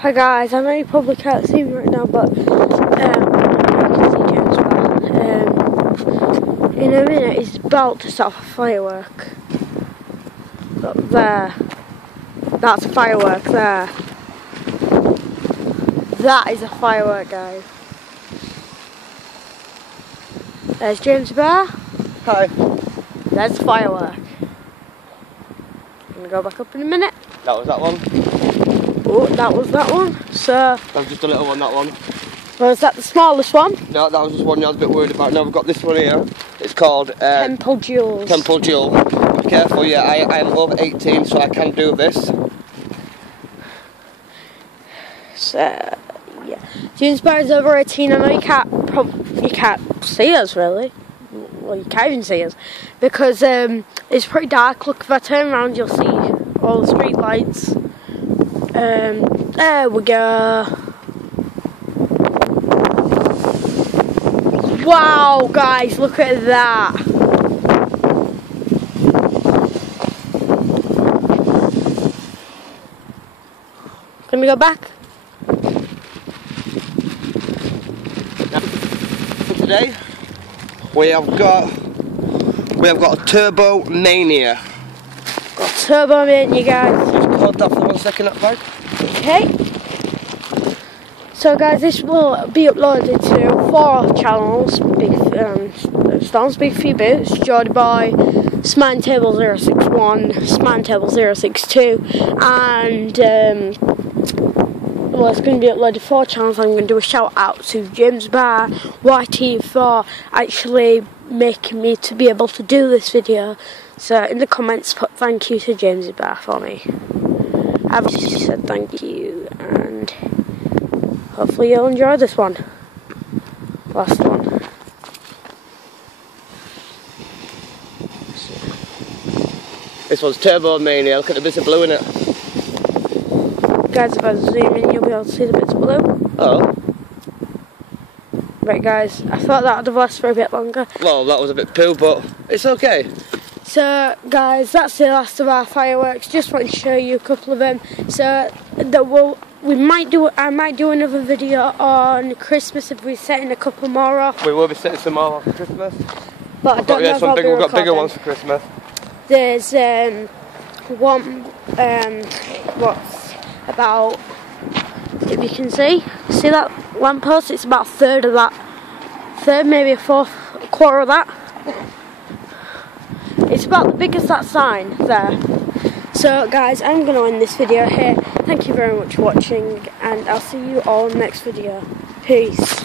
Hi guys, I know you probably can't see me right now, but you can see James well. In a minute he's about to start a firework. Look there. That's a firework there. That is a firework, guys. There's James Bear. Hi. There's a firework. I'm gonna go back up in a minute. That was that one. Oh, that was that one. So That was just a little one, that one. was that the smallest one? No, that was just one I was a bit worried about. Now we've got this one here. It's called Temple Jewels. Temple Jewel. Be careful, yeah, I am over 18, so I can do this. So yeah, James Bear is over 18. I know you can't see us really. Well, you can't even see us because it's pretty dark. Look, if I turn around, you'll see all the street lights. There we go. Wow, guys, look at that. Can we go back? Today we have got a Turbo Mania. Got Turbo Mania, guys. Just hold that for 1 second, that bag. Okay. So guys, this will be uploaded to 4 channels: Big Stones, Big Few Boots, Geordie Boy, Sman Table 061, Sman Table 062, and well, it's going to be uploaded 4 channels. I'm going to do a shout out to James Bear YT for actually making me to be able to do this video. So in the comments, put thank you to James Bear for me. I've just said thank you, and hopefully you'll enjoy this one. Last one. This one's Turbo Mania. Look at the bits of blue in it. Guys, if I zoom in, you'll be able to see the bits of blue. Oh. Right, guys, I thought that would have lasted for a bit longer. Well, that was a bit poo, but it's okay. So, guys, that's the last of our fireworks. Just wanted to show you a couple of them. So, I might do another video on Christmas if we set in a couple more off. We will be setting some more for Christmas. But I don't know if I'll be we've got bigger recording. ones for Christmas. There's one what's about, if you can see that lamppost, it's about a third of that, maybe a quarter of that. It's about the biggest that sign there. So guys, I'm going to end this video here. Thank you very much for watching, and I'll see you all in the next video. Peace.